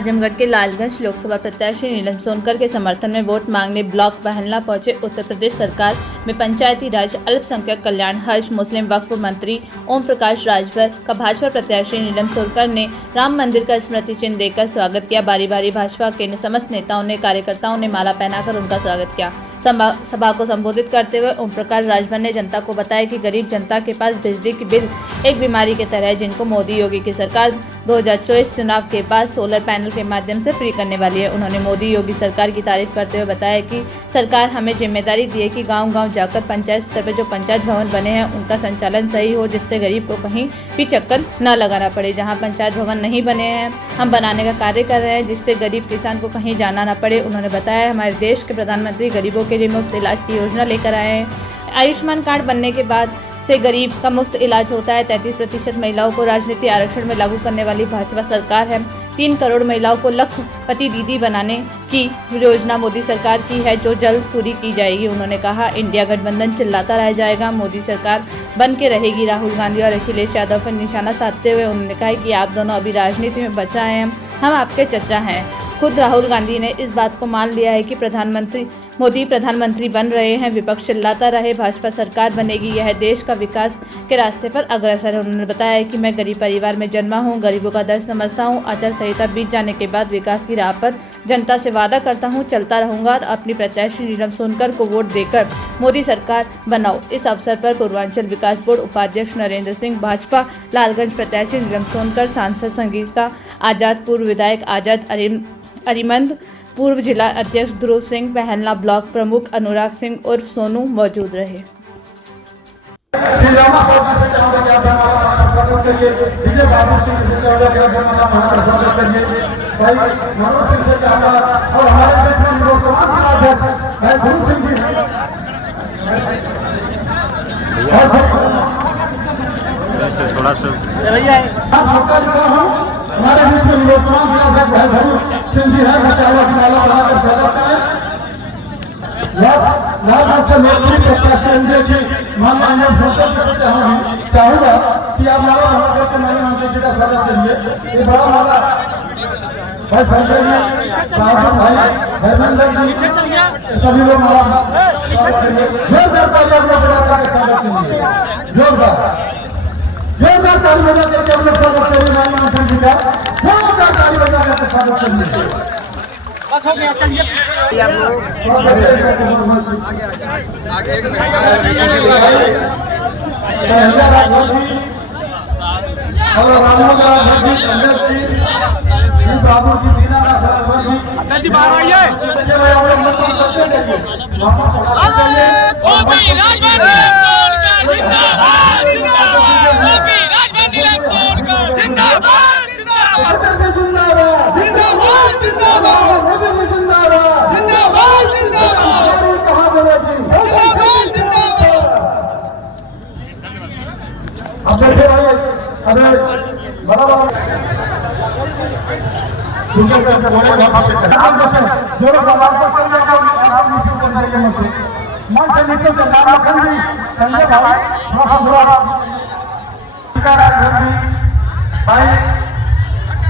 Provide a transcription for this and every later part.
आजमगढ़ के लालगंज लोकसभा प्रत्याशी नीलम सोनकर के समर्थन में वोट मांगने ब्लॉक बहलना पहुंचे उत्तर प्रदेश सरकार में पंचायती राज अल्पसंख्यक कल्याण हज मुस्लिम वक्फ मंत्री ओम प्रकाश राजभर का भाजपा प्रत्याशी नीलम सोनकर ने राम मंदिर का स्मृति चिन्ह देकर स्वागत किया। बारी बारी भाजपा के समस्त नेताओं ने कार्यकर्ताओं ने माला पहनाकर उनका स्वागत किया। सभा को संबोधित करते हुए ओम प्रकाश राजभर ने जनता को बताया कि गरीब जनता के पास बिजली की बिल एक बीमारी की तरह है, जिनको मोदी योगी की सरकार 2024 चुनाव के बाद सोलर पैनल के माध्यम से फ्री करने वाली है। उन्होंने मोदी योगी सरकार की तारीफ करते हुए बताया कि सरकार हमें जिम्मेदारी दी है कि गांव-गांव जाकर पंचायत स्तर पर जो पंचायत भवन बने हैं उनका संचालन सही हो, जिससे गरीब को कहीं भी चक्कर न लगाना पड़े। जहां पंचायत भवन नहीं बने हैं हम बनाने का कार्य कर रहे हैं, जिससे गरीब किसान को कहीं जाना न पड़े। उन्होंने बताया हमारे देश के प्रधानमंत्री गरीबों के लिए मुफ्त इलाज की योजना लेकर आए हैं। आयुष्मान कार्ड बनने के बाद से गरीब का मुफ्त इलाज होता है। 33% महिलाओं को राजनीति आरक्षण में लागू करने वाली भाजपा सरकार है। 3 करोड़ महिलाओं को लखपति दीदी बनाने की योजना मोदी सरकार की है, जो जल्द पूरी की जाएगी। उन्होंने कहा इंडिया गठबंधन चिल्लाता रह जाएगा, मोदी सरकार बन के रहेगी। राहुल गांधी और अखिलेश यादव पर निशाना साधते हुए उन्होंने कहा कि आप दोनों अभी राजनीति में बचा हैं, हम आपके चचा हैं। खुद राहुल गांधी ने इस बात को मान लिया है कि मोदी प्रधानमंत्री बन रहे हैं। विपक्ष चिल्लाता रहे, भाजपा सरकार बनेगी, यह देश का विकास के रास्ते पर अग्रसर है। उन्होंने बताया कि मैं गरीब परिवार में जन्मा हूं, गरीबों का दर्द समझता हूं। आचार संहिता बीत जाने के बाद विकास की राह पर जनता से वादा करता हूं, चलता रहूंगा और अपनी प्रत्याशी नीलम सोनकर को वोट देकर मोदी सरकार बनाओ। इस अवसर पर पूर्वांचल विकास बोर्ड उपाध्यक्ष नरेंद्र सिंह, भाजपा लालगंज प्रत्याशी नीलम सोनकर, सांसद संगीता आजाद, पूर्व विधायक आजाद अरिमंद, पूर्व जिला अध्यक्ष ध्रुव सिंह, बहलना ब्लॉक प्रमुख अनुराग सिंह उर्फ सोनू मौजूद रहे। थोड़ा सा हमारे बीच में लोकमान सिंह जी है, बचावा की माला बनाकर स्वागत करें। से नेत्री प्रत्याशी एनडीए की माननीय चाहूंगा कि आप माला बना करके माननीय मंत्री जी का स्वागत करिए। ये बड़ा माला भाई संजय जी, साहब भाई धर्मेंद्र जी, सभी लोग माला स्वागत करिए। जोरदार तालियां बजाकर स्वागत करिए, जोरदार ताली बजा करके हम लोग स्वागत करिए माननीय मंत्री जी का, जोरदार ताली बजा करके स्वागत करिए। बस हो गया, चलिए और बाबू जी दीना जी बाहर आइए। अरे बड़ा मन से नीचे नाम लखन जी, संजय भाई, भाई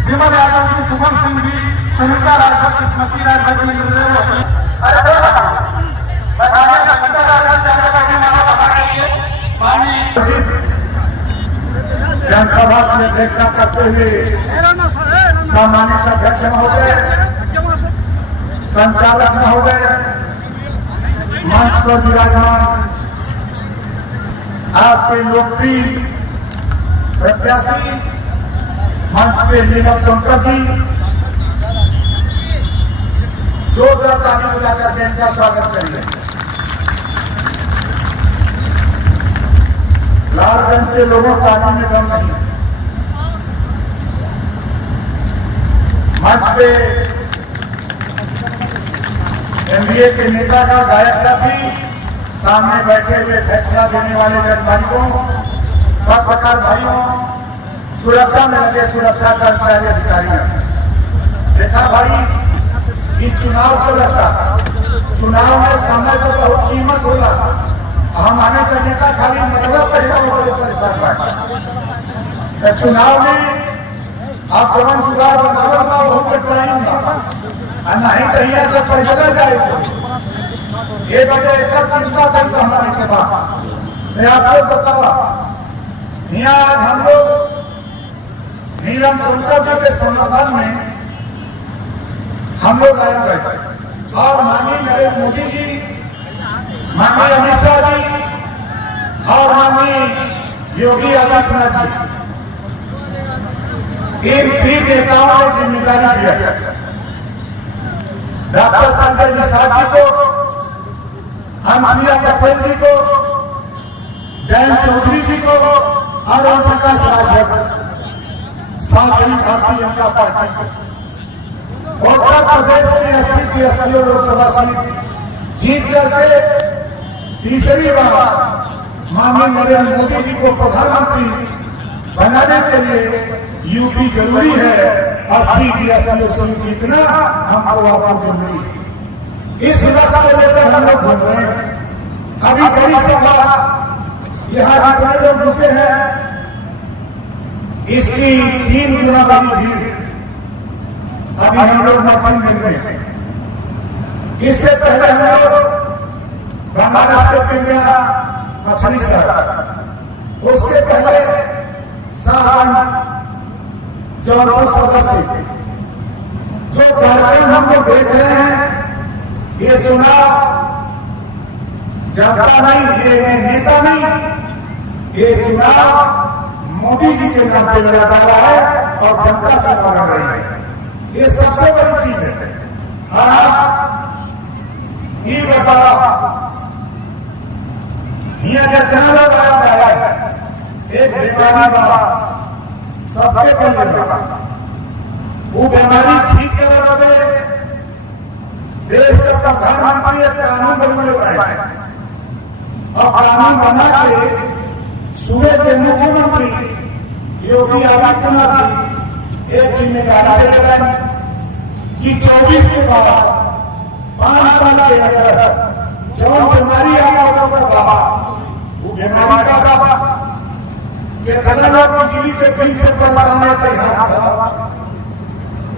विमल यादव जी, सुमन सिंह जी, सुनीता राजभर, स्मृति राजभर जी, जनसभा की अध्यक्षता करते हुए सम्मानित अध्यक्ष महोदय, संचालक महोदय, मंच पर विराजमान आपके लोकप्रिय प्रत्याशी मंच पे नीलम सोनकर जी, जोरदार ताली बजाकर के इनका स्वागत करिए। लालगंज के लोगों ताली में दम नहीं। मंच पे एनडीए के नेता का गायक साथी, सामने बैठे हुए फैसला देने वाले अधिकारियों, पत्रकार भाइयों, सुरक्षा में लगे सुरक्षा कर्मचारी अधिकारियों, देखा भाई ये चुनाव चल रहा, चुनाव में समय तो बहुत कीमत होला। हम आने का नेता खाली मतलब परेशान हो गए, परेशान चुनाव में आक्रमण जुगाड़ बनावल का बहुत टाइम था और नहीं कहीं ऐसे पैदल जाएगा। ये वजह एक चिंता कर हमारे के बाद मैं आपको बतावा यहाँ आज हम लोग नीलम शंकर जी के समर्थन में हम लोग आए गए और माननीय नरेंद्र मोदी जी, माननीय अमित शाह जी और माननीय योगी आदित्यनाथ जी, इन तीन नेताओं ने जिम्मेदारी दिया। डॉक्टर संजय निषाद जी को, अनुप्रिया पटेल जी को, जयंत चौधरी जी को और ओम प्रकाश राजभर, साथ ही भारतीय जनता पार्टी को। उत्तर प्रदेश में 80 की 80 लोकसभा सीट जीत करके तीसरी बार माननीय नरेंद्र मोदी जी को प्रधानमंत्री बनाने के लिए यूपी जरूरी है। 80 की 80 लोकसभा जीतना हमको आपको जरूरी है। इस लक्ष्य को लेकर हम लोग बोल रहे हैं। अभी बड़ी सभा यहाँ जितने लोग रुके हैं इसकी 3 गुना बड़ी भीड़ अभी हम लोग मौजूद हैं। इससे पहले हम लोग बनारस के पिंडिया मछली शहर, उसके पहले शाहगंज जौनपुर सदर से जो कार्यक्रम हम लोग देख रहे हैं, ये चुनाव जनता नहीं, ये नेता नहीं, ये चुनाव मोदी जी के नाम पे लड़ा जा रहा है और जनता चुनाव लड़ रही है। ये सबसे बड़ी चीज है। ये बताओ यहाँ जितना लोग आया है, एक बीमारी बा सबके पहले वो बीमारी ठीक करने लगे। देश का प्रधानमंत्री एक कानून बनने लगा है और कानून बना के सूबे के मुख्यमंत्री योगी आदित्यनाथ जी एक जिम्मेदारी ले लगाए कि 24 के बाद 5 साल के अंदर जब बीमारी आपको वो बीमारी का कितना लोग बिजली के बिल से परेशान होते हैं,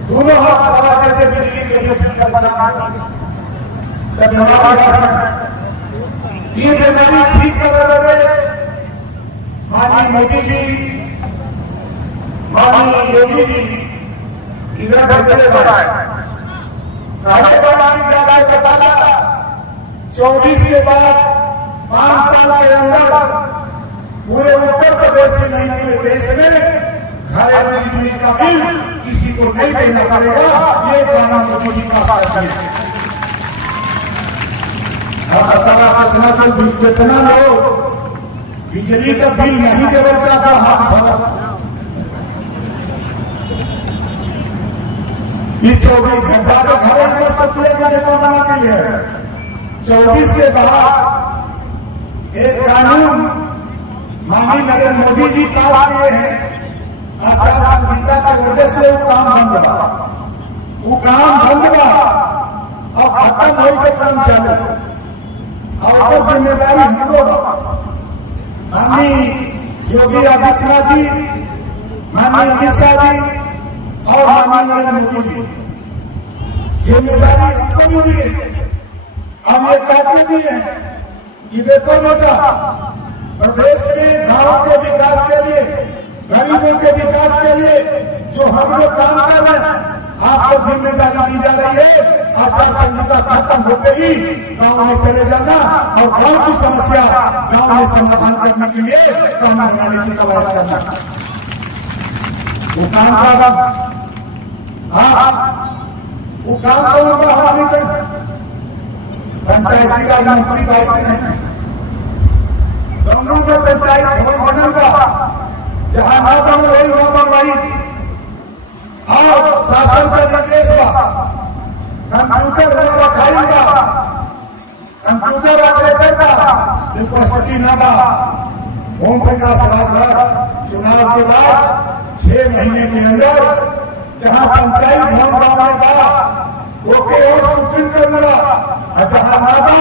दोनों हाथ जैसे बिजली के बिल से परेशान। ये बीमारी ठीक कर रहे माननीय मोदी जी, माननीय योगी जी इधर बैठे बढ़ाए ज्यादा बताना 24 के बाद 5 साल के अंदर पूरे उत्तर प्रदेश से नहीं पूरे देश में घरेलू बिजली का बिल किसी को नहीं देना पड़ेगा। ये कानून मोदी जी का फैसला है। कितना लोग बिजली का बिल नहीं देना चाहता हाथ भरा। ये 24 घंटा तो घरे अंदर सोचिएगा नेता बना के लिए 24 के बाद एक कानून माननीय नरेंद्र मोदी जी पास किए हैं। आचार संहिता की वजह से वो काम बंद रहा, वो काम बंद रहा और खत्म हो के काम चालू और तो जिम्मेदारी हम लोग माननीय योगी आदित्यनाथ जी, माननीय अमित शाह जी और माननीय नरेंद्र मोदी जी, जिम्मेदारी हमको भी मिली है। हम ये कहते भी हैं कि देखो बेटा, प्रदेश में गांवों के विकास के लिए, गरीबों के विकास के लिए जो हम लोग काम कर रहे हैं, आपको जिम्मेदारी दी जा रही है। आचार संहिता खत्म होते ही गांव में चले जाना और गांव की समस्या गांव में समाधान करने के लिए कानून बनाने की कवायद करना। वो काम का वो काम करूंगा हमारी पंचायती राज मंत्री बाइक नहीं, दोनों में पंचायत भवन बनूंगा, जहां न बन रही वहां बनवाई और शासन का निर्देश बा कंप्यूटर रखाईगा, कंप्यूटर ऑपरेटर का उपस्थिति न बा। ओम प्रकाश राजभर चुनाव के बाद 6 महीने के अंदर जहां पंचायत भवन बनवाएगा ओके और सूचित करूंगा, और जहां ना बा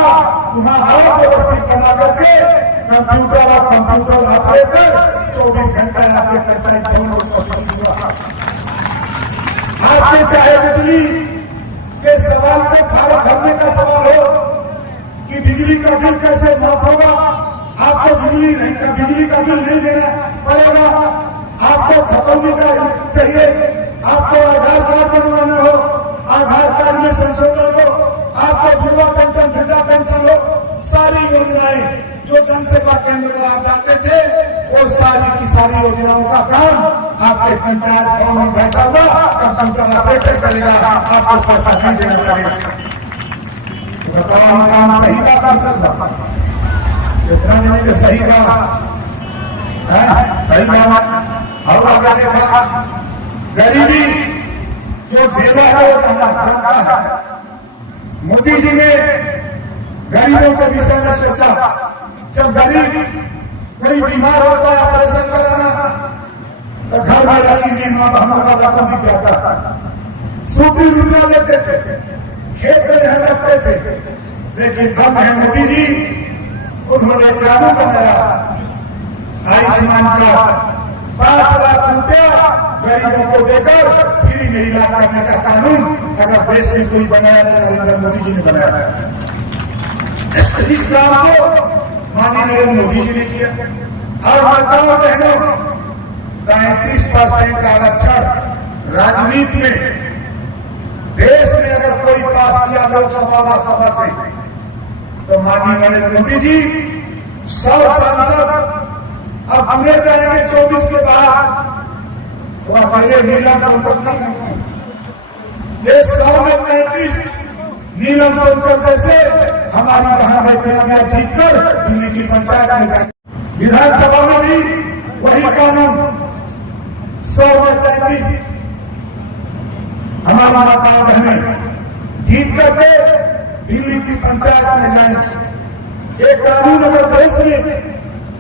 वहां और व्यवस्थित बना करके कंप्यूटर और कंप्यूटर ऑपरेटर 24 घंटे आपके पंचायत भवन में उपस्थित हुआ। आपके चाहे बिजली के सवाल को फार्म भरने का सवाल हो कि बिजली का बिल कैसे माफ होगा, आपको बिजली का बिल नहीं देना पड़ेगा, आपको खतौनी का चाहिए, आपको आधार कार्ड बनवाना हो, आधार कार्ड में संशोधन हो, आपको विधवा पेंशन, वृद्धा पेंशन हो, सारी योजनाएं जो जनसेवा केंद्र पर आप जाते थे वो सारी की सारी योजनाओं का काम आपके पंचायत भवन में बैठा हुआ कंप्यूटर ऑपरेटर करेगा, आपको पैसा नहीं देना पड़ेगा। तो बताओ हम काम सही बात कर सकता इतना नहीं कि सही बात सही बात और आगे देखा गरीबी जो झेला है वो जानता है। मोदी जी ने गरीबों के विषय में सोचा, जब गरीब कोई बीमार होता है ऑपरेशन कराना तो घर में रखी हुई मां बहनों का रकम भी जाता है, सूखी रुपया लेते थे, खेत में रखते थे, लेकिन कम है मोदी जी उन्होंने कानून बनाया आयुष्मान का 5 लाख रुपया गरीबों को देकर फ्री में इलाज करने का कानून अगर देश में कोई बनाया तो नरेंद्र मोदी जी ने बनाया। इस काम को माननीय नरेंद्र मोदी जी ने किया। और बताओ बहनों 35% आरक्षण राजनीति में देश में अगर कोई पास किया लोकसभा राज्यसभा से तो माननीय नरेंद्र मोदी जी 100 सांसद अब चुने जाएंगे 24 के बाद तो अकेले नीलम सोनकर नहीं, देश 100 में 35 नीलम सोनकर जैसे हमारी बहन बेटियां जीत कर दिल्ली की पंचायत में जाए। विधानसभा में भी वही कानून 100 में 35 हमारी माताएं बहनें जीत करके दिल्ली की पंचायत में जाए। एक कानून अगर देश में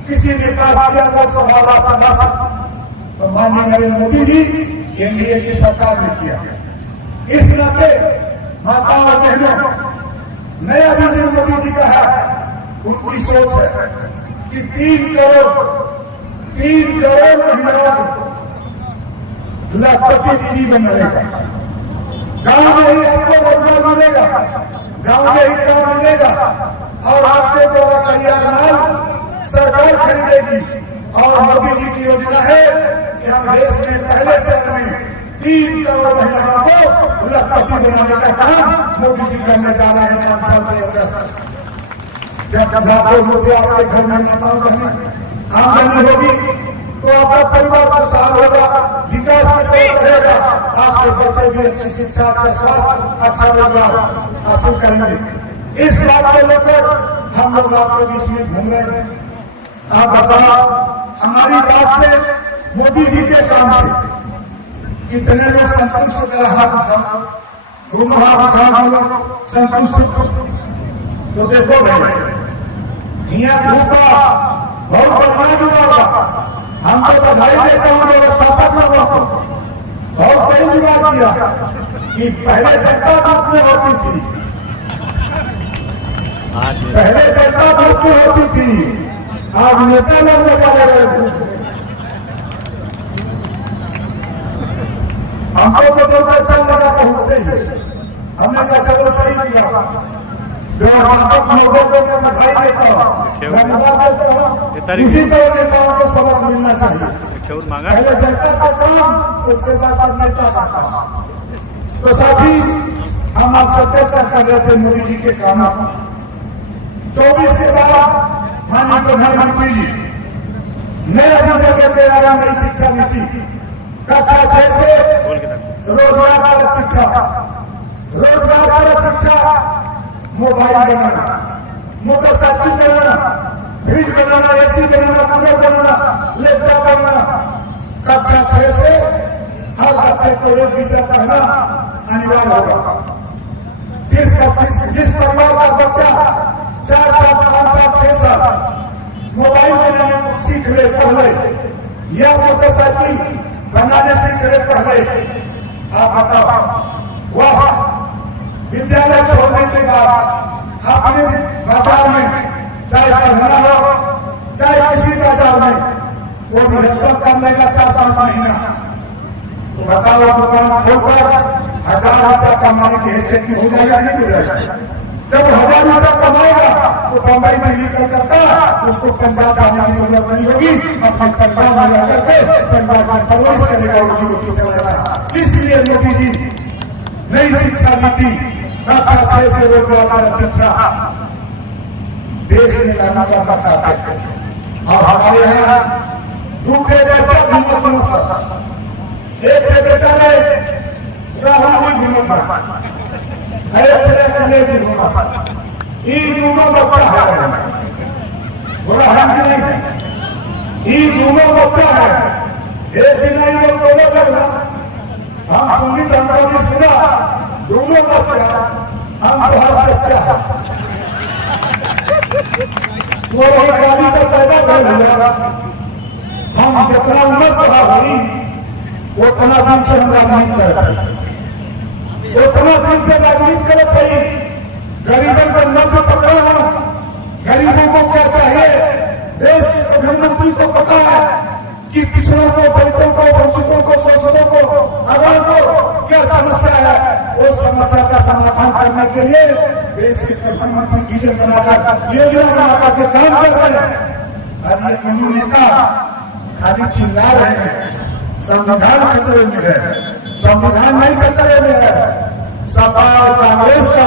किसी ने पास किया लोकसभा राज्यसभा तो माननीय नरेंद्र मोदी जी एनडीए की सरकार ने किया। इस नाते माताओं और बहनों नया विजन मोदी जी का है, उनकी सोच है कि 3 करोड़ महिलाओं को लखपति दीदी बनाएगा। गांव में ही आपको रोजगार मिलेगा, गांव में ही काम मिलेगा और आपके द्वारा कल्याण माल सरकार खरीदेगी। और मोदी जी की योजना है कि हम देश में पहले चरण में 3 करोड़ महिलाओं को लखपति बनाने का काम मोदी जी करने जा रहे हैं 5 साल के अंदर। जब लाखों रुपया आपके घर में माताओं बहनें आमदनी होगी तो आपका परिवार खुशहाल होगा, विकास में तेज रहेगा, आपके बच्चे भी अच्छी शिक्षा, अच्छा स्वास्थ्य, अच्छा रोजगार हासिल करेंगे। इस बात को लेकर हम लोग आपके बीच में घूम रहे हैं। आप बताओ हमारी बात से मोदी जी के काम से कितने लोग संतुष्ट कर हाथ उठाओ, दोनों हाथ उठाओ लोग संतुष्ट। तो देखो भाई यहाँ धूपा बहुत बढ़िया जुड़ा, हम तो बधाई देता हूँ व्यवस्थापक लोगों को, बहुत सही जुगाड़ किया कि पहले जनता धूप में होती थी, पहले जनता धूप में होती थी, आज नेता लोग बचा रहे थे। हमको तो बहुत अच्छा लगा पहुंचते ही, हमने कहा चलो सही किया। व्यवस्थापक लोगों को मैं बधाई देता हूँ, धन्यवाद देता हूँ। इसी तरह नेताओं को सबक मिलना चाहिए, पहले जनता का काम उसके बाद नेता का काम। तो साथी हम आपसे चर्चा कर रहे थे मोदी जी के कामों। 24 के बाद माननीय प्रधानमंत्री जी नया विजन लेके आ रहा नई शिक्षा नीति, कक्षा 6 से रोजगार परक शिक्षा, रोजगार परक शिक्षा, मोबाइल बनाना, मोटरसाइकिल बनाना, फ्रिज बनाना, एसी बनाना, कूलर बनाना, लैपटॉप बनाना। कक्षा 6 से हर बच्चे को एक विषय पढ़ना अनिवार्य होगा। जिस परिवार का बच्चा 4 साल, 5 साल, 6 साल मोबाइल बनाने सीख ले, पढ़ ले, या मोटरसाइकिल बनाने सीख ले, पढ़ ले, आप बताओ वह विद्यालय छोड़ने के बाद अपने बाजार में चाहे पढ़ना हो चाहे किसी बाजार में वो निरंतर कर लेगा 4-5 महीना। तो बताओ दुकान खोलकर 1000 रुपया कमाने के चेक में हो जाएगा नहीं हो जाएगा। जब 1000 रुपया कमाएगा तो बम्बई दिल्ली कलकत्ता उसको पंजाब आने की जरूरत नहीं होगी। अपने परिवार में जाकर के परिवार का परवरिश करेगा, रोजी रोटी चलाएगा। इसलिए मोदी जी नई शिक्षा नीति कक्षा 6 से रोजगार पर शिक्षा देश में लागू करना चाहते हैं। और हमारे यहाँ दूसरे बच्चा घूमत एक बेचारे राहुल जी घूमत भी घूमत बच्चा है बोला हम नहीं है बच्चा है। एक दिन ही लोग बोले करना हम संगीत हमको भी सुना दोनों बच्चा हम तो हर बच्चा है वो गाड़ी का पैदा कर हुआ। हम जितना उम्र बढ़ा हुई उतना दिन से हम राजनीति करते उतना दिन से राजनीति करते ही गरीबों का नब्ज पकड़ा हूं। गरीबों को क्या चाहिए? देश के प्रधानमंत्री को पता है कि पिछड़ों को, दलितों को, वंचितों को, शोषितों को, अगड़ों को क्या समस्या है। उस समस्या का समाधान करने के लिए देश के प्रधानमंत्री विजन बनाकर योजना बनाकर के काम कर रहे हैं। और ये दोनों नेता खाली चिल्ला रहे हैं संविधान खतरे में है, संविधान नहीं खतरे में है। सपा और कांग्रेस का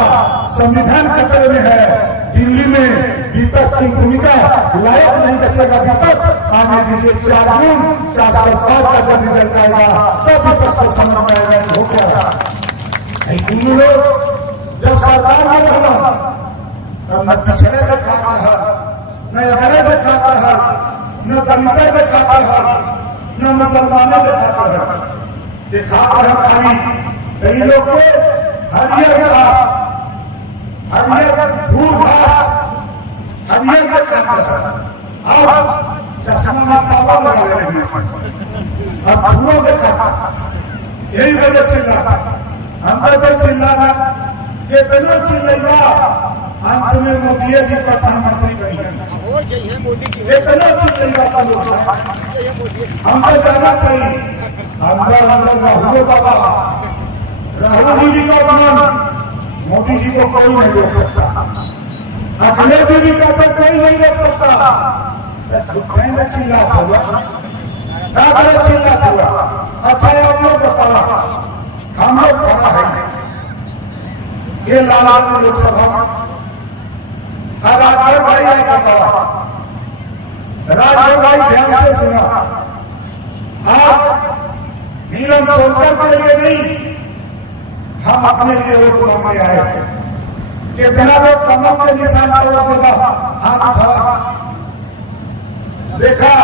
संविधान खतरे में है। दिल्ली में विपक्ष की भूमिका लायक नहीं रखेगा विपक्ष। आने दीजिए 4 जून 405 का जब रिजल्ट आएगा तब विपक्ष को समझ में आएगा हो क्या। दोनों लोग जब सरकार में रहना तब न पिछड़े में खाता है, न अगड़े में खाता है, न दलितों में खाता है, न मुसलमानों में खाता है। दिखाता है खाली कई लोग के हरियर धूल हरियर में खाता है। अब चश्मा में पापा लगा रहे हैं, अब धुआं में खाता। यही वजह चिल्लाता हम तो चिल्लाना कितना चिल्लेगा। अंत में मोदी जी प्रधानमंत्री बनेंगे इतना चिल्लेगा। हम तो जाना चाहिए अंदर राहुल बाबा राहुल जी का अपमान मोदी जी को कोई नहीं रोक सकता। अखिलेश जी का तो कोई नहीं रोक सकता। चिल्लाता हुआ चिल्लाता हुआ। अच्छा आप लोग बताओ हम लोग खड़ा है ये लाल लोकसभा राजभर भाई ने बताया। राजभर भाई ध्यान से सुना। आज नीलम सोनकर के लिए नहीं हम अपने लिए वोट मांगने आए। कितना लोग कमल के निशान पर वोट देगा हाथ उठा देखा।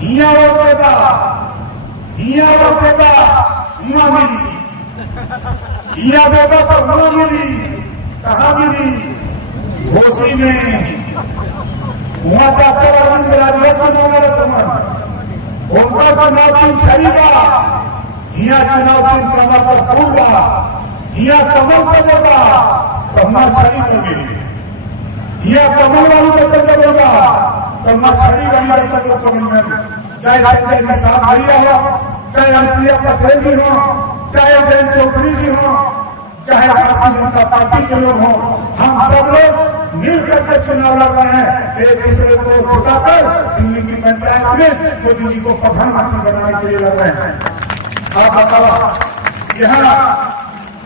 हिया वोट देगा हुआ मिली हिया देगा तो हुआ मिली कहा मिली घोषी में वहां जाकर अरविंद राजभर को नाम तुम्हारा उनका चुनाव चिन्ह छड़ीगा। हिया चुनाव चिन्ह कमल पर फूलगा। हिया कमल पर देगा तो मां छड़ी पर मिली। हिया कमल वाली बटन दबेगा तो मां छड़ी वाली बटन को मिलेगा। चाहे संजय निषाद भैया हो, चाहे अनुप्रिया पटेल जी हो, चाहे जयंत चौधरी जी हो, चाहे भारतीय जनता पार्टी के लोग हों, हम सब लोग मिलकर के चुनाव लड़ रहे हैं। एक दूसरे को जुटाकर दिल्ली की पंचायत में मोदी जी को प्रधानमंत्री बनाने के लिए लड़ रहे हैं। आप बताओ यहाँ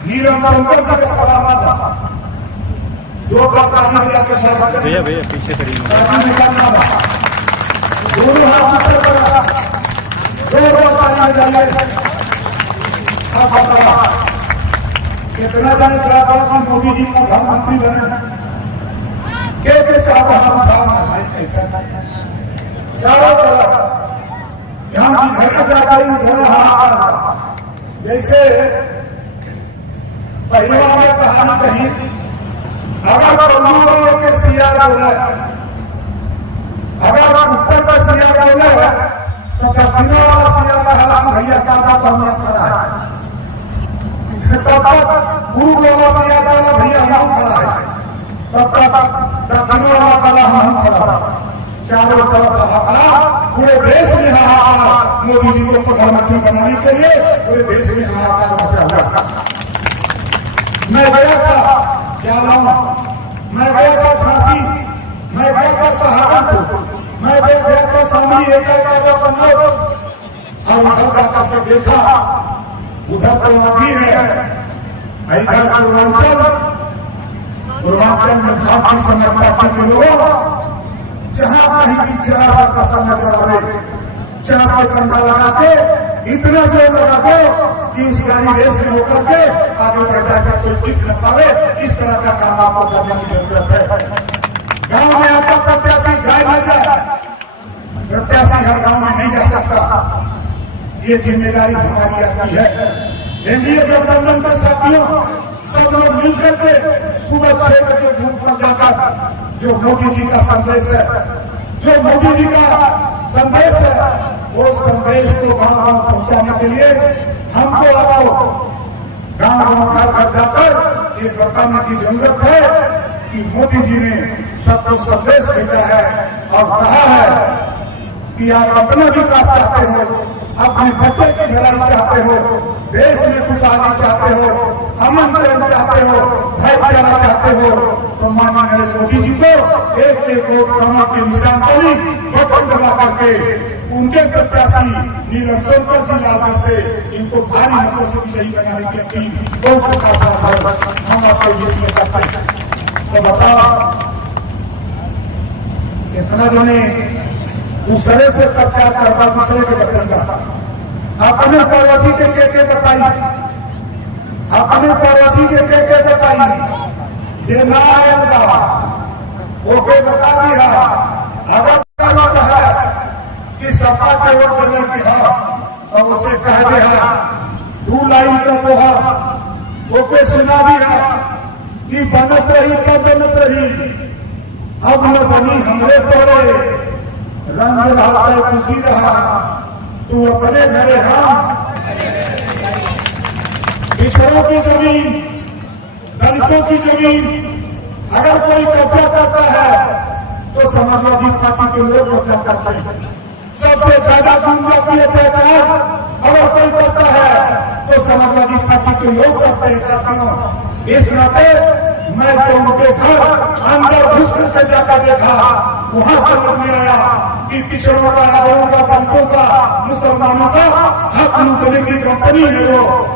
नीलम सोनकर का सवाल जो भैया के साथ भैया पीछे दोनों हाथ कितना जाने चाहता कि मोदी जी प्रधानमंत्री बने के चाहता हम चारों तरफ हम घर जाकर हाहाकार। जैसे पहले में कहानी कही अगर कमजोर के सीआर बोले, अगर उत्तर का सीआर बोले तो दक्षिण वाला सीआर कहा भैया क्या बात हमने खड़ा है। तब तक पूर्व वाला सीआर वाला भैया हम खड़ा है, तब तक दक्षिण वाला कला हम खड़ा। चारों तरफ हाहाकार, पूरे देश में हाहाकार, मोदी जी को प्रधानमंत्री बनाने के लिए पूरे देश में हाहाकार मचा हुआ था। मैं गया था जालौन, मैं गया था झांसी, मैं गया था सहारनपुर, मैं गया था शामली, एक और उधर जाकर के देखा, उधर तो नदी है, इधर पूर्वांचल में भारतीय समाज पार्टी के लोगों जहां कहीं भी जरा सा कसर नजर आवे, चार पे कंधा लगा के इतना जोर लगा दो कि उस गाड़ी रेस में होकर के आगे बढ़ जाकर कोई टिक न पावे। इस तरह का काम आपको करने की जरूरत है। गांव में आपका प्रत्याशी जाए न जाए, प्रत्याशी हर गांव में नहीं जा सकता, ये जिम्मेदारी हमारी आती है। एनडीए गठबंधन के साथियों सब लोग मिलकर के सुबह 6 बजे बूथ पर जाकर जो मोदी जी का संदेश है, जो मोदी जी का संदेश है, वो संदेश को गांव गांव पहुंचाने के लिए हमको आपको गांव गांव घर जाकर ये बताने की जरूरत है कि मोदी जी ने सबको संदेश भेजा है और कहा है कि आप अपना विकास चाहते हो, अपने बच्चे की भलाई चाहते हो, देश में खुशहाली चाहते हो, अमन प्रेम चाहते हो, भाईचारा चाहते हो, तो माननीय नरेंद्र मोदी जी को एक वोट कमल के निशान पर ही बटन दबा करके उनके प्रत्याशी नीलम सोनकर जी लालगंज से इनको भारी मतों से विजयी बनाने की अपील बहुत हम आपको ये करते हैं। तो बताओ इतना जो ने दूसरे से प्रचार करवा, दूसरे के बटन का अपने पड़ोसी के बताई, अपने पड़ोसी के बताई, जे ना आएगा वो के बता दिया। अगर है कि सपा के वोट देने की है तो उसे कह दिया 2 लाइन का दोहा वो के सुना दिया कि बनत रही तो बनत रही, अब न बनी हमरे तोरे, रंग रहा है खुशी रहा तू अपने घरे। हम पिछड़ों की जमीन, दलितों की जमीन अगर कोई कब्जा करता है तो समाजवादी पार्टी के लोग कब्जा करते हैं। सबसे ज्यादा जनजातीय अत्याचार अगर कोई करता है तो समाजवादी पार्टी के लोग करते हैं। साथियों, इस नाते मैं तो उनके घर अंदर घुस कर जाकर देखा, वहां समझ में आया कि पिछड़ों का, आगरों का, दलितों का, मुसलमानों का हक लूटने की कंपनी है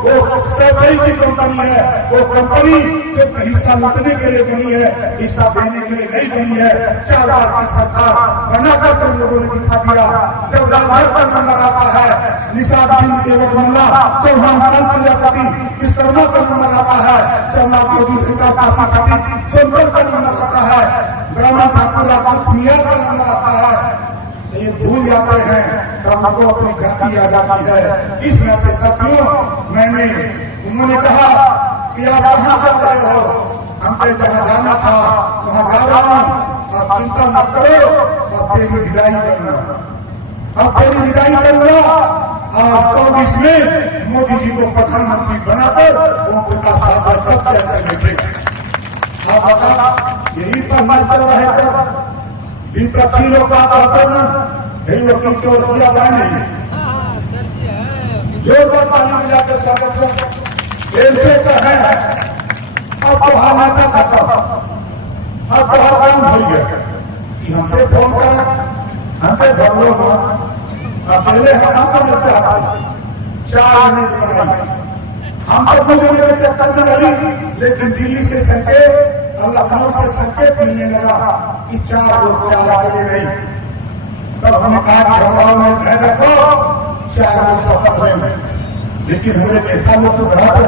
वो सरकारी की कंपनी है। वो कंपनी सिर्फ हिस्सा लूटने के लिए बनी है, हिस्सा देने के लिए नहीं बनी है। 4 बार की सरकार बनाकर तुम लोगों ने दिखा दिया। जब राजनीति का नंबर आता है, निशाद देवक मुल्ला, चौहान खान प्रजापति, विश्वकर्मा का नंबर आता है, चन्नाथ योगी सोनकर का नंबर आता है, ब्राह्मण ठाकुर भूया का नंबर आता है। ये भूल जाते हैं तो हमको अपनी जाति आ जाती है। इस नाते साथियों, उन्होंने कहा कि आप कहाँ जा रहे हो, हमको जहाँ जाना था वहाँ जा रहा हूँ, आप चिंता मत करो, अब तेरी विदाई करूंगा, अब तेरी विदाई करूंगा। और 24 में मोदी जी को प्रधानमंत्री बनाकर वो विकास राजपथ बैठेगा। आप बता यही पढ़ना चल रहा है तब विपक्षी लोग का वकील की ओर किया जाए नहीं, जोर पानी में जाकर स्वागत कर ऐसे का है। अब तो हार नाता खत्म, अब तो हर काम हो गया कि हमसे फोन कर, हमसे घर लोग अकेले हम तो मिल चाहते 4 मिनट बनाई, हम तो कुछ मेरे चक्कर में रही, लेकिन दिल्ली से संकेत और लखनऊ से संकेत मिलने लगा कि 4 लोग 4 अकेले नहीं। तब हमने कहा कि घबराओ में कह रखो 4 लोग शपथ लें, लेकिन हमारे नेता लोग तो घबराते,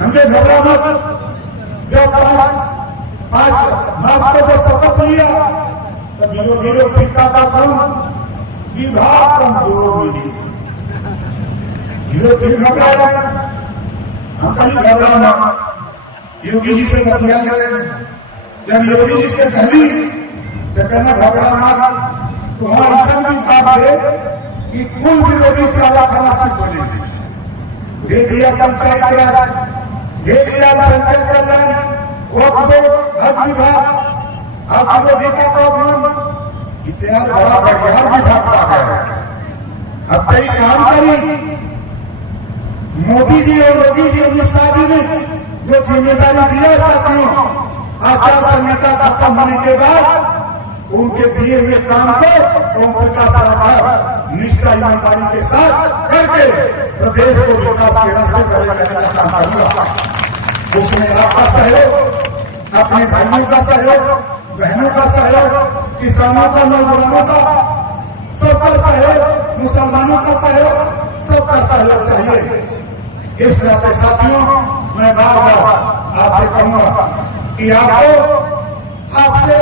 हमने घबरा मत। जब 5 मार्च को जब शपथ लिया तब विरोधी लोग पिता का कौन विभाग कमजोर मिली, विरोधी घबरा, हम कहीं घबराना योगी जी से बतिया करें। जब योगी जी से कहली तो कहना घबरा मत, तुम्हारा ऐसा भी भाव है कि कुल विरोधी चारा खाना चुप बने, दे दिया पंचायत राज, दे दिया पंचायत कल्याण, हज विभाग, अब विरोधी का प्रॉब्लम इतिहास बड़ा बढ़िया विभाग का है। अब कई काम करी मोदी जी और योगी जी अमित शाह जी ने जो जिम्मेदारी दिया साथियों, आचार संहिता खत्म होने के बाद उनके दिए हुए काम को ओम प्रकाश राजभर निष्ठा ईमानदारी के साथ करके प्रदेश को विकास के रास्ते पर ले जाने का काम करूंगा। उसमें आपका सहयोग, अपने भाइयों का सहयोग, बहनों का सहयोग, किसानों का, नौजवानों का, सबका सहयोग, मुसलमानों का सहयोग, सबका सहयोग चाहिए। इस नाते साथियों मैं बार बार आपसे कहूंगा कि आपसे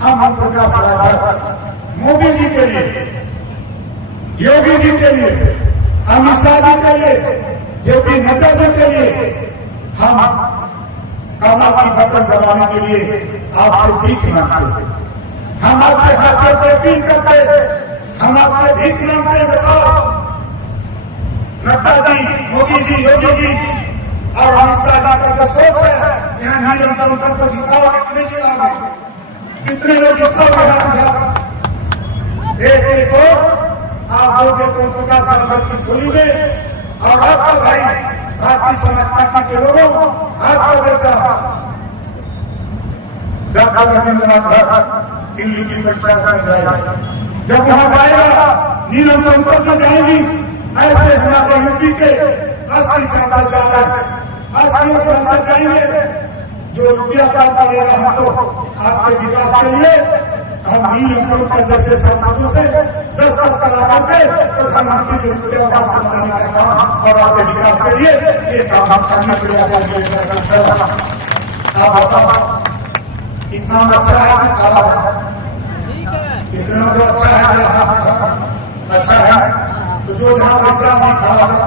हम ओम प्रकाश राजभर मोदी जी के लिए, योगी जी के लिए, अमित शाह जी के लिए, जेपी नड्डा जी के लिए हम कमल की बटन दबाने के लिए आपसे भीख मांगते हैं। हम आपसे हाथ जोड़ के अपील करते हैं, हम आपसे भीख मांगते हैं। बताओ नड्डा जी, मोदी जी, योगी जी और अमित शाह जी का जो सोच है, यहाँ नीलम संसद को जिताओगे कितने चुनाव में, कितने लोग जिताओगे यहाँ? एक एक वोट आप लोग ओम प्रकाश राजभर की झोली में। और आपका भाई भारतीय समाज पार्टी के लोगों, आपका बेटा डॉक्टर रविंद्रनाथ भट्ट दिल्ली की पंचायत में जाएगा। जब वहां जाएगा नीलम संसद में जाएगी, ऐसे हमारे यूपी के 80 सांसद जा रहे हैं, 80 सांसद जाएंगे। जो रुपया काम करेगा हम तो आपके विकास के लिए हम नीलम संसद जैसे सांसदों से 10 करा करके प्रधानमंत्री से रुपया वापस बनाने का काम और आपके विकास के लिए ये काम हम करने के लिए आप बताओ कितना अच्छा है कि खराब है? कितना को अच्छा है, अच्छा है तो जो जहां बैठा नहीं खड़ा हो,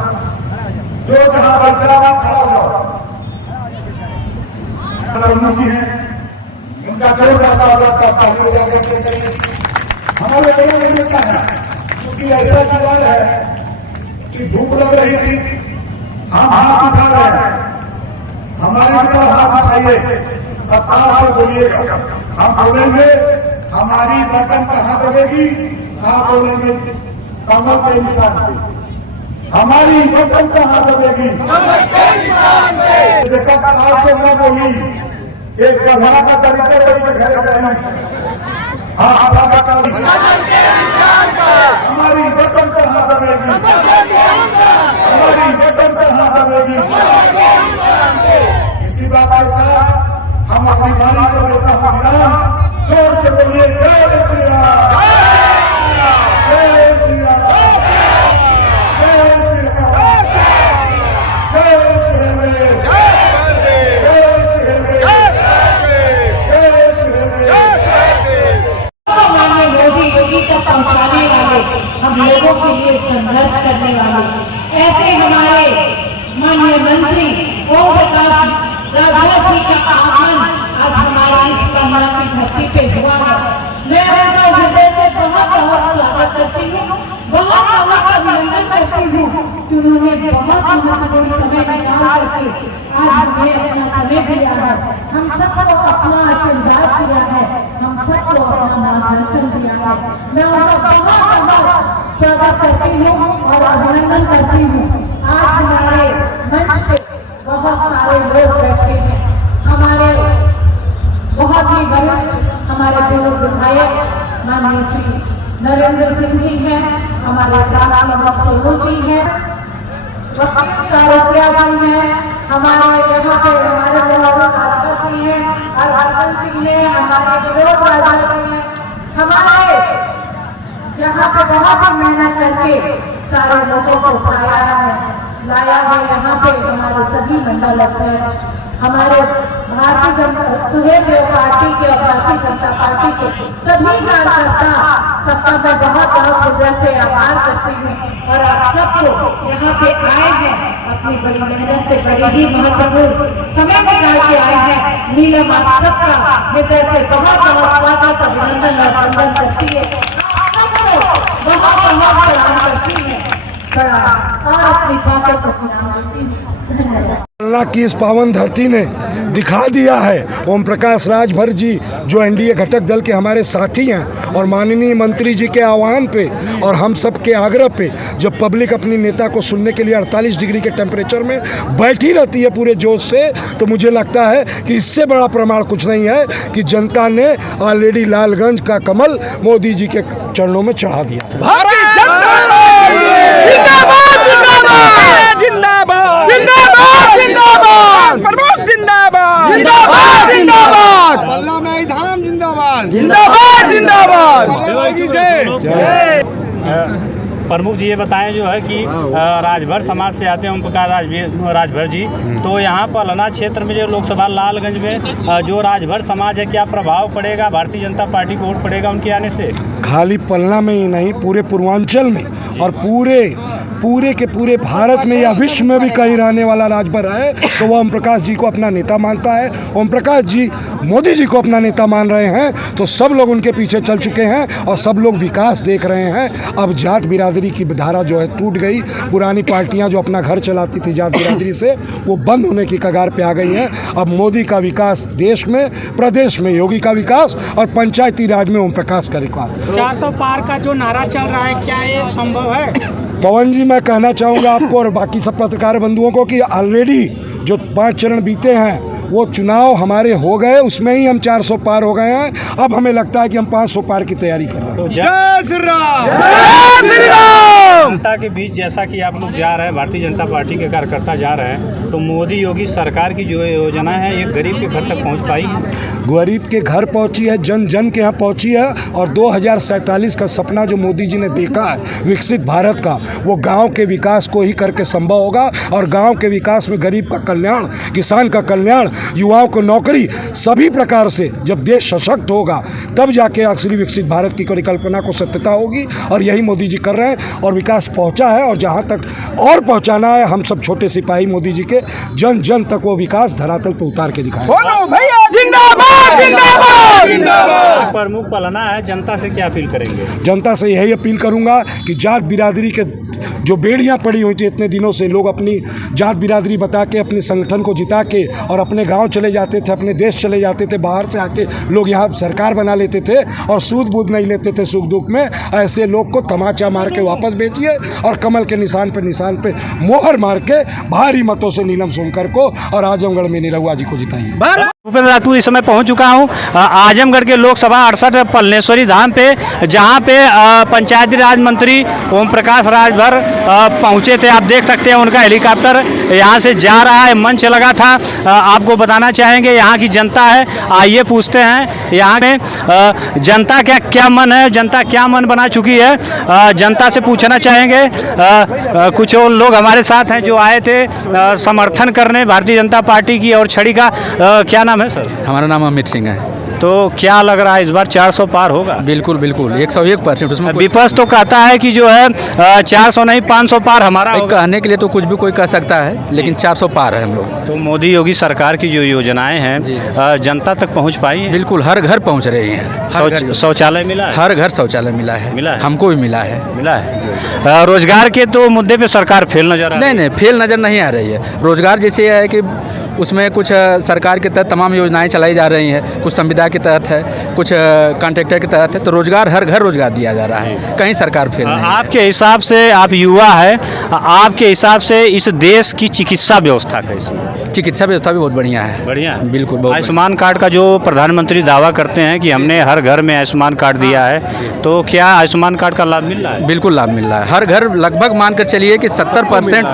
जो जहां बैठा नहीं खड़ा हो। प्रमुख जी हैं, उनका जरूर स्वागत करता हूँ। हमारे एरिया में मिलता है क्योंकि ऐसा जुगाड़ है कि भूख लग रही थी, हम हाथ उठा रहे हैं, हमारे तरह हाथ उठाइए, तार से बोलिएगा, हम बोलेंगे हमारी बटन कहाँ दबेगी, आप बोलेंगे कमल के निशान पे। हमारी बटन कहाँ दबेगी, देखा तार से न बोली, एक गधा का तरीका बड़ी घर जाए। हाँ बता हमारी बटन कहाँ दबेगी, हमारी बटन कहाँ दबेगी। इसी बात के साथ हम अपनी वाणी को देता हूँ विराम। जोर से बोलिए जय श्री राम, जय श्री राम, जय श्री राम, जय श्री राम, जय श्री राम। माननीय मोदी योगी तक पहुंचाने वाले, हम लोगों के लिए संघर्ष करने वाले, ऐसे हमारे माननीय मंत्री ओम प्रकाश राजभर जी का आगमन आज हमारे इस कमला की धरती पे हुआ है। मैं उनका हृदय से बहुत बहुत स्वागत करती हूँ, बहुत बहुत अभिनंदन करती हूँ कि उन्होंने बहुत महत्वपूर्ण समय निकाल करके आज हमें अपना समय दिया है, हम सबको अपना आशीर्वाद दिया है, हम सबको अपना मार्गदर्शन दिया है। मैं उनका बहुत बहुत स्वागत करती हूँ और अभिनंदन करती हूँ। आज हमारे मंच पे बहुत सारे लोग बैठे हैं, हमारे बहुत ही वरिष्ठ हमारे पूर्व विधायक माननीय श्री नरेंद्र सिंह जी हैं, हमारे प्राण प्रमुख सोनू जी हैं, वकील चौरसिया जी हैं, हमारे यहाँ पे हमारे राजभर जी हैं, हरभजन जी हैं, हमारे विरोध राजा जी हैं, हमारे यहाँ पे बहुत ही मेहनत करके सारे लोगों को उठाया है, लाया है यहाँ पे हमारे सभी मंडल अध्यक्ष, हमारे भारतीय जनता सुहेल देव पार्टी के और भारतीय जनता पार्टी के सभी कार्यकर्ता, सबका मैं बहुत बहुत हृदय से आभार करती हूँ। और आप सबको यहाँ पे आए हैं, अपनी बड़ी मेहनत से बड़ी ही महत्वपूर्ण समय निकाल के आए हैं। नीलम आप सबका हृदय से बहुत बहुत स्वागत, अभिनंदन और वंदन करती है, सबको बहुत बहुत प्रणाम करती है। प्रणाम और अपनी बातों को विराम देती हूँ। धन्यवाद। अल्लाह की इस पावन धरती ने दिखा दिया है ओम प्रकाश राजभर जी जो एनडीए घटक दल के हमारे साथी हैं और माननीय मंत्री जी के आह्वान पे और हम सब के आग्रह पे जब पब्लिक अपनी नेता को सुनने के लिए 48 डिग्री के टेम्परेचर में बैठी रहती है पूरे जोश से, तो मुझे लगता है कि इससे बड़ा प्रमाण कुछ नहीं है कि जनता ने ऑलरेडी लालगंज का कमल मोदी जी के चरणों में चढ़ा दिया। जिंदाबाद जिंदाबाद जिंदाबाद जिंदाबाद प्रमुख जिंदाबाद जिंदाबाद जिंदाबाद अल्लाह में धाम जिंदाबाद जिंदाबाद जिंदाबाद प्रमुख जी ये बताएं जो है कि राजभर समाज से आते हैं ओम प्रकाश राजभर जी, तो यहाँ पलना क्षेत्र में जो लोकसभा लालगंज में जो राजभर समाज है, क्या प्रभाव पड़ेगा भारतीय जनता पार्टी को वोट पड़ेगा उनके आने से? खाली पलना में ही नहीं, पूरे पूर्वांचल में और पूरे के पूरे भारत में या विश्व में भी कहीं रहने वाला राजभर है तो वह ओम प्रकाश जी को अपना नेता मानता है। ओम प्रकाश जी मोदी जी को अपना नेता मान रहे हैं तो सब लोग उनके पीछे चल चुके हैं और सब लोग विकास देख रहे हैं। अब जात बिरादरी की धारा जो है टूट गई, पुरानी पार्टियां जो अपना घर चलाती थी जात बिरादरी से वो बंद होने की कगार पे आ गई हैं। अब मोदी का विकास देश में, प्रदेश में योगी का विकास और पंचायती राज में ओम प्रकाश का विकास। 400 पार का जो नारा चल रहा है, क्या ये संभव है? पवन जी मैं कहना चाहूँगा आपको और बाकी सब पत्रकार बंधुओं को कि ऑलरेडी जो 5 चरण बीते हैं वो चुनाव हमारे हो गए, उसमें ही हम 400 पार हो गए हैं। अब हमें लगता है कि हम 500 पार की तैयारी कर रहे हैं। तो जय श्री राम। जनता के बीच जैसा कि आप लोग जा रहे हैं, भारतीय जनता पार्टी के कार्यकर्ता जा रहे हैं, तो मोदी योगी सरकार की जो योजना है एक गरीब के घर तक पहुंच पाई है? गरीब के घर पहुंची है, जन जन के यहाँ पहुंची है और 2047 का सपना जो मोदी जी ने देखा है विकसित भारत का, वो गांव के विकास को ही करके संभव होगा। और गांव के विकास में गरीब का कल्याण, किसान का कल्याण, युवाओं को नौकरी, सभी प्रकार से जब देश सशक्त होगा तब जाके असली विकसित भारत की परिकल्पना को सत्यता होगी। और यही मोदी जी कर रहे हैं और विकास पहुंचा है और जहां तक और पहुंचाना है हम सब छोटे सिपाही मोदी जी के जन जन तक वो विकास धरातल पर उतार के दिखाएं। भैया जिंदाबाद जिंदाबाद जिंदाबाद। प्रमुख पलना है, जनता से क्या अपील करेंगे? जनता से यही अपील करूंगा कि जात बिरादरी के जो बेड़ियां पड़ी हुई थी इतने दिनों से, लोग अपनी जात बिरादरी बता के अपने संगठन को जिता के और अपने गांव चले जाते थे, अपने देश चले जाते थे, बाहर से आके लोग यहाँ सरकार बना लेते थे और सूद बूद नहीं लेते थे सुख दुख में। ऐसे लोग को तमाचा मार के वापस भेजिए और कमल के निशान पे मोहर मार के भारी मतों से नीलम सोनकर को और आजमगढ़ में निरहुआ जी को जिताइए। भूपेंद्र राठौर इस समय पहुंच चुका हूं आजमगढ़ के लोकसभा 68 पलनेश्वरी धाम पे, जहां पे पंचायती राज मंत्री ओम प्रकाश राजभर पहुंचे थे। आप देख सकते हैं उनका हेलीकॉप्टर यहां से जा रहा है, मंच लगा था। आपको बताना चाहेंगे यहां की जनता है, आइए पूछते हैं यहां में जनता क्या मन है, जनता क्या मन बना चुकी है, जनता से पूछना चाहेंगे। कुछ और लोग हमारे साथ हैं जो आए थे समर्थन करने भारतीय जनता पार्टी की और छड़ी का। क्या नाम है सर? हमारा नाम अमित सिंह है। तो क्या लग रहा है इस बार 400 पार होगा? बिल्कुल बिल्कुल 101%। उसमें विपक्ष तो कहता है कि जो है 400 नहीं 500 पार हमारा होगा। कहने के लिए तो कुछ भी कोई कह सकता है, लेकिन 400 पार है हम लोग। तो मोदी योगी सरकार की जो योजनाएं हैं जनता तक पहुंच पाई है? बिल्कुल हर घर पहुंच रही हैं। शौचालय मिला है? हर घर शौचालय मिला है। मिला है? हमको भी मिला है। मिला है। रोजगार के तो मुद्दे पे सरकार फेल नजर आ रही है? नहीं फेल नज़र नहीं आ रही है। रोजगार जैसे है कि उसमें कुछ सरकार के तहत तमाम योजनाएं चलाई जा रही हैं, कुछ संविदा के तहत है, कुछ कॉन्ट्रैक्टर के तहत है। तो रोजगार हर घर रोजगार दिया जा रहा है, कहीं सरकार फेल नहीं। आपके हिसाब से, आप युवा है, आपके हिसाब से इस देश की चिकित्सा व्यवस्था कैसी है? चिकित्सा व्यवस्था भी बहुत बढ़िया है। बढ़िया, बिल्कुल। बहुत आयुष्मान कार्ड का जो प्रधानमंत्री दावा करते हैं कि हमने हर घर में आयुष्मान कार्ड दिया है, तो क्या आयुष्मान कार्ड का लाभ मिल रहा है? बिल्कुल लाभ मिल रहा है। हर घर लगभग मानकर चलिए कि 70%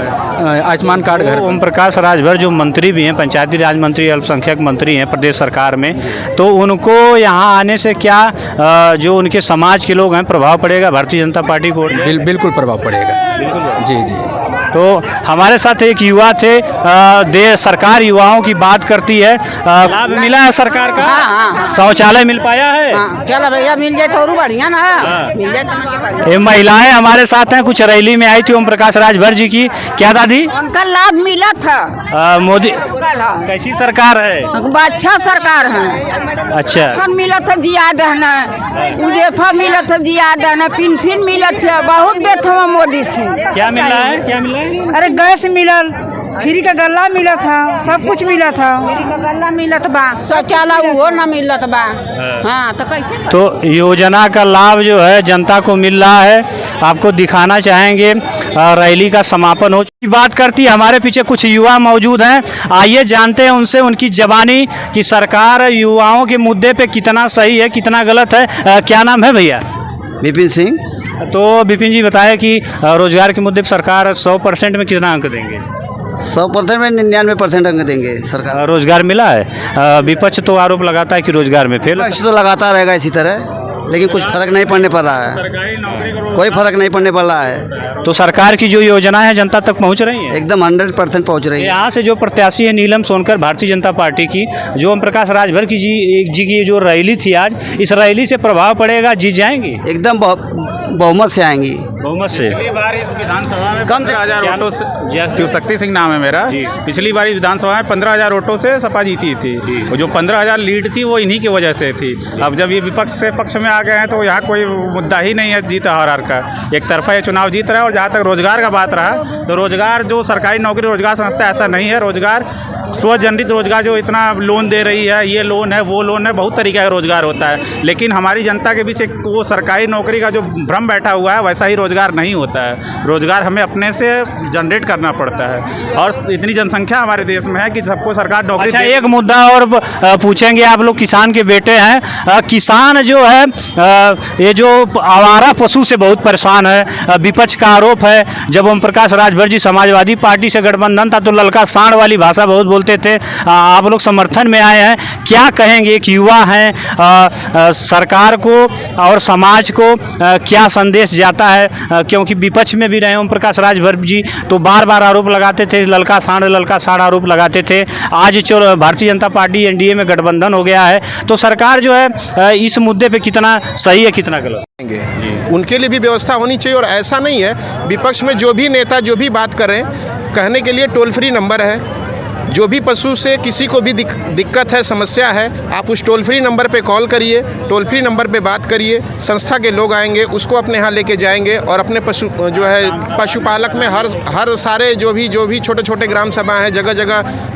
आयुष्मान कार्ड घर। ओम प्रकाश राजभर जो मंत्री भी हैं, पंचायती राज मंत्री, अल्पसंख्यक मंत्री हैं प्रदेश सरकार में, तो उनको यहाँ आने से क्या जो उनके समाज के लोग हैं प्रभाव पड़ेगा भारतीय जनता पार्टी को? बिल्कुल प्रभाव पड़ेगा। जी जी। तो हमारे साथ एक युवा थे, सरकार युवाओं की बात करती है, लाभ मिला है सरकार का? हाँ। शौचालय मिल पाया है? चलो भैया मिल जाए तो और बढ़िया ना, मिल जाए तो। ये महिलाएं हमारे साथ हैं, कुछ रैली में आई थी ओम प्रकाश राजभर जी की। क्या दादी? उनका लाभ मिला था। मोदी सरकार है। कैसी सरकार है? अच्छा सरकार है। अच्छा, फल मिलत है जियाद है ना, उजेफा मिलत है जियाद है ना, पेंशन मिलत है, बहुत देत है मोदी से। क्या मिल रहा है? क्या मिल रहा है? अरे गैस मिलल, फ्री का गल्ला मिला था, सब कुछ मिला था। फ्री का गल्ला मिलत बा, शौचालय वो ना मिलत बा। हाँ तो कैसे? तो योजना का लाभ जो है जनता को मिल रहा है। आपको दिखाना चाहेंगे रैली का समापन हो चुकी। बात करती है, हमारे पीछे कुछ युवा मौजूद हैं, आइए जानते हैं उनसे उनकी जबानी कि सरकार युवाओं के मुद्दे पे कितना सही है कितना गलत है। क्या नाम है भैया? विपिन सिंह। तो विपिन जी बताएं कि रोजगार के मुद्दे पर सरकार 100% में कितना अंक देंगे? 100% में 99% अंक देंगे सरकार। रोजगार मिला है? विपक्ष तो आरोप लगाता है कि रोजगार में फेल। विपक्ष तो लगाता रहेगा इसी तरह, लेकिन कुछ फर्क नहीं पड़ने पड़ रहा है, कोई फर्क नहीं पड़ने पड़ रहा है। तो सरकार की जो योजना है जनता तक पहुंच रही है? एकदम 100% पहुंच रही है। यहाँ से जो प्रत्याशी है नीलम सोनकर भारतीय जनता पार्टी की, जो ओम प्रकाश राजभर की जी की जो रैली थी आज, इस रैली से प्रभाव पड़ेगा, जीत जाएंगी? एकदम बहुमत से आएंगी। बहुमत से? पिछली बार इस विधानसभा में कम से 15,000 वोटों से, शिव शक्ति सिंह नाम है मेरा। पिछली बार विधानसभा में 15,000 वोटों से सपा जीती थी, और जो 15,000 लीड थी वो इन्हीं की वजह से थी। अब जब ये विपक्ष से पक्ष में आ गए हैं तो यहाँ कोई मुद्दा ही नहीं है जीत हार का, एक तरफा ये चुनाव जीत रहा है। और जहाँ तक रोजगार का बात रहा, तो रोजगार जो सरकारी नौकरी रोजगार संस्था ऐसा नहीं है। रोजगार स्वजनित रोजगार जो इतना लोन दे रही है, ये लोन है वो लोन है, बहुत तरीके का रोजगार होता है। लेकिन हमारी जनता के बीच एक वो सरकारी नौकरी का जो भ्रम बैठा हुआ है, वैसा ही रोजगार नहीं होता है। रोजगार हमें अपने से जनरेट करना पड़ता है, और इतनी जनसंख्या हमारे देश में है कि सबको सरकार नौकरी। अच्छा, एक मुद्दा और पूछेंगे, आप लोग किसान के बेटे हैं। किसान जो है ये जो आवारा पशु से बहुत परेशान है। विपक्ष का आरोप है जब ओम प्रकाश राजभर जी समाजवादी पार्टी से गठबंधन था तो ललका सांड वाली भाषा बहुत बोलते थे। आप लोग समर्थन में आए हैं, क्या कहेंगे? एक युवा हैं, सरकार को और समाज को क्या संदेश जाता है? क्योंकि विपक्ष में भी रहे ओम प्रकाश राजभर जी, तो बार बार आरोप लगाते थे, ललका सांड आरोप लगाते थे। आज जो भारतीय जनता पार्टी एनडीए में गठबंधन हो गया है, तो सरकार जो है इस मुद्दे पे कितना सही है कितना गलत? उनके लिए भी व्यवस्था होनी चाहिए। और ऐसा नहीं है, विपक्ष में जो भी नेता जो भी बात करें, कहने के लिए टोल फ्री नंबर है। जो भी पशु से किसी को भी दिक्कत है, समस्या है, आप उस टोल फ्री नंबर पे कॉल करिए, टोल फ्री नंबर पे बात करिए, संस्था के लोग आएंगे, उसको अपने यहाँ लेके जाएंगे। और अपने पशु जो है पशुपालक में हर सारे जो भी छोटे छोटे ग्राम सभा हैं, जगह जगह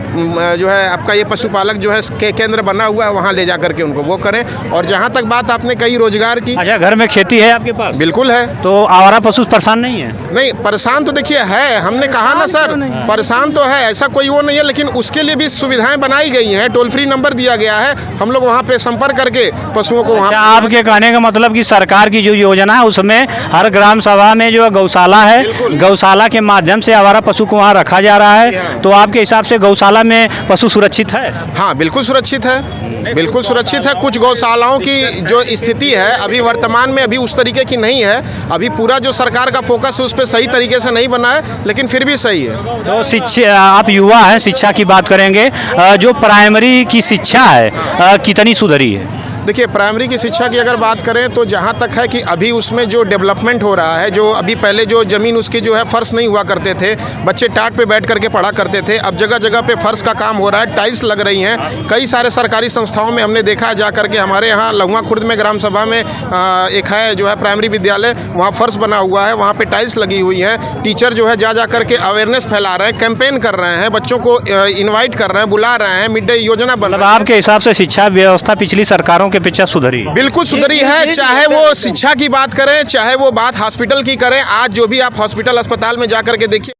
जो है आपका ये पशुपालक जो है केंद्र बना हुआ है, वहाँ ले जा करके उनको वो करें। और जहाँ तक बात आपने कही रोजगार की। अच्छा, घर में खेती है आपके पास? बिल्कुल है। तो आवारा पशु परेशान नहीं है? नहीं, परेशान तो देखिए है, हमने कहा ना सर, परेशान तो है, ऐसा कोई वो नहीं है। लेकिन उसके लिए भी सुविधाएं बनाई गई हैं, टोल फ्री नंबर दिया गया है, हम लोग वहाँ पे संपर्क करके पशुओं को वहाँ। आपके कहने का मतलब कि सरकार की जो योजना है उसमें हर ग्राम सभा में जो गौशाला है, गौशाला के माध्यम से आवारा पशु को वहाँ रखा जा रहा है। तो आपके हिसाब से गौशाला में पशु सुरक्षित है? हाँ, बिल्कुल सुरक्षित है, बिल्कुल सुरक्षित है। कुछ गौशालाओं की जो स्थिति है अभी वर्तमान में अभी उस तरीके की नहीं है। अभी पूरा जो सरकार का फोकस है उस पर सही तरीके से नहीं बना है, लेकिन फिर भी सही है। तो शिक्षा, आप युवा हैं, शिक्षा की बात करेंगे, जो प्राइमरी की शिक्षा है कितनी सुधरी है? देखिए, प्राइमरी की शिक्षा की अगर बात करें तो जहाँ तक है कि अभी उसमें जो डेवलपमेंट हो रहा है, जो अभी पहले जो ज़मीन उसकी जो है फर्श नहीं हुआ करते थे, बच्चे टाट पे बैठ करके पढ़ा करते थे, अब जगह जगह पे फर्श का काम हो रहा है, टाइल्स लग रही हैं। कई सारे सरकारी संस्थाओं में हमने देखा है जा करके, हमारे यहाँ लहुआ खुर्द में ग्राम सभा में एक है जो है प्राइमरी विद्यालय, वहाँ फर्श बना हुआ है, वहाँ पर टाइल्स लगी हुई है। टीचर जो है जा करके अवेयरनेस फैला रहे हैं, कैंपेन कर रहे हैं, बच्चों को इन्वाइट कर रहे हैं, बुला रहे हैं, मिड डे योजना बन रही है। आपके हिसाब से शिक्षा व्यवस्था पिछली सरकारों के पीछे सुधरी? बिल्कुल सुधरी है, चाहे वो शिक्षा की बात करें, चाहे वो बात हॉस्पिटल की करें। आज जो भी आप हॉस्पिटल अस्पताल में जाकर के देखिए,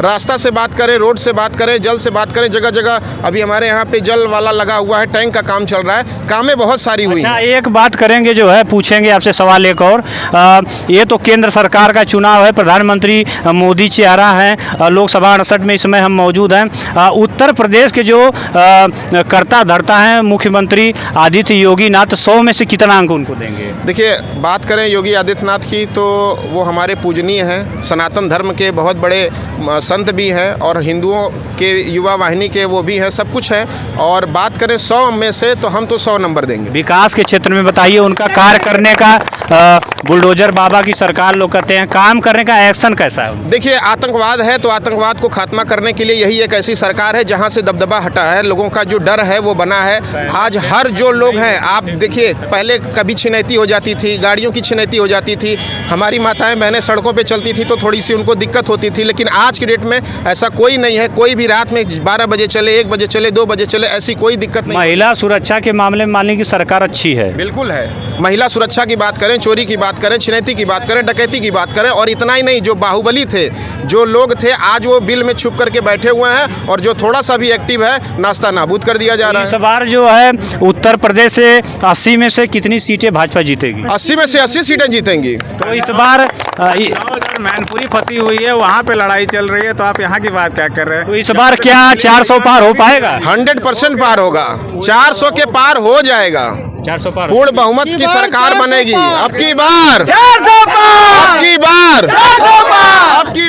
रास्ता से बात करें, रोड से बात करें, जल से बात करें, जगह जगह अभी हमारे यहाँ पे जल वाला लगा हुआ है, टैंक का काम चल रहा है, कामें बहुत सारी हुई हैं। एक बात करेंगे जो है, पूछेंगे आपसे सवाल एक और, ये तो केंद्र सरकार का चुनाव है, प्रधानमंत्री मोदी चेहरा है, लोकसभा 68 में इसमें हम मौजूद हैं। उत्तर प्रदेश के जो कर्ता धर्ता हैं मुख्यमंत्री आदित्य योगी नाथ, 100 में से कितना अंक उनको देंगे? देखिए, बात करें योगी आदित्यनाथ की तो वो हमारे पूजनीय हैं, सनातन धर्म के बहुत बड़े संत भी हैं, और हिंदुओं के युवा वाहिनी के वो भी हैं, सब कुछ है। और बात करें 100 में से तो हम तो 100 नंबर देंगे। विकास के क्षेत्र में बताइए, उनका कार्य करने का बुलडोजर बाबा की सरकार लोग कहते हैं, काम करने का एक्शन कैसा है? देखिए, आतंकवाद है तो आतंकवाद को खात्मा करने के लिए यही एक ऐसी सरकार है जहां से दबदबा हटा है, लोगों का जो डर है वो बना है। आज हर जो लोग हैं, आप देखिए, पहले कभी छिनैती हो जाती थी, गाड़ियों की छिनैती हो जाती थी, हमारी माताएं बहनें सड़कों पे चलती थी तो थोड़ी सी उनको दिक्कत होती थी, लेकिन आज की डेट में ऐसा कोई नहीं है। कोई भी रात में 12 बजे चले, 1 बजे चले, 2 बजे चले, ऐसी कोई दिक्कत नहीं। महिला सुरक्षा के मामले में मानने की सरकार अच्छी है, बिल्कुल है। महिला सुरक्षा की बात करें, चोरी की बात करें, छिनैती की बात करें, डकैती की बात करें, और इतना ही नहीं, जो बाहुबली थे, जो लोग थे, आज वो बिल में छुप करके बैठे हुए हैं, और जो थोड़ा सा भी एक्टिव है, नाश्ता नाबूद कर दिया जा रहा है। इस बार जो है उत्तर प्रदेश से 80 में से कितनी सीटें भाजपा जीतेगी? 80 में से 80 सीटें जीतेंगी। तो इस बार मैनपुरी फंसी हुई है, वहाँ पे लड़ाई चल रही है, तो आप यहाँ की बात क्या कर रहे हैं? तो इस बार क्या 400 पार हो पाएगा? 100% पार होगा, 400 के पार हो जाएगा, 400 पार, पूर्ण बहुमत की सरकार बनेगी। अब की बार 400 पार, अब की बार 400 पार, अब की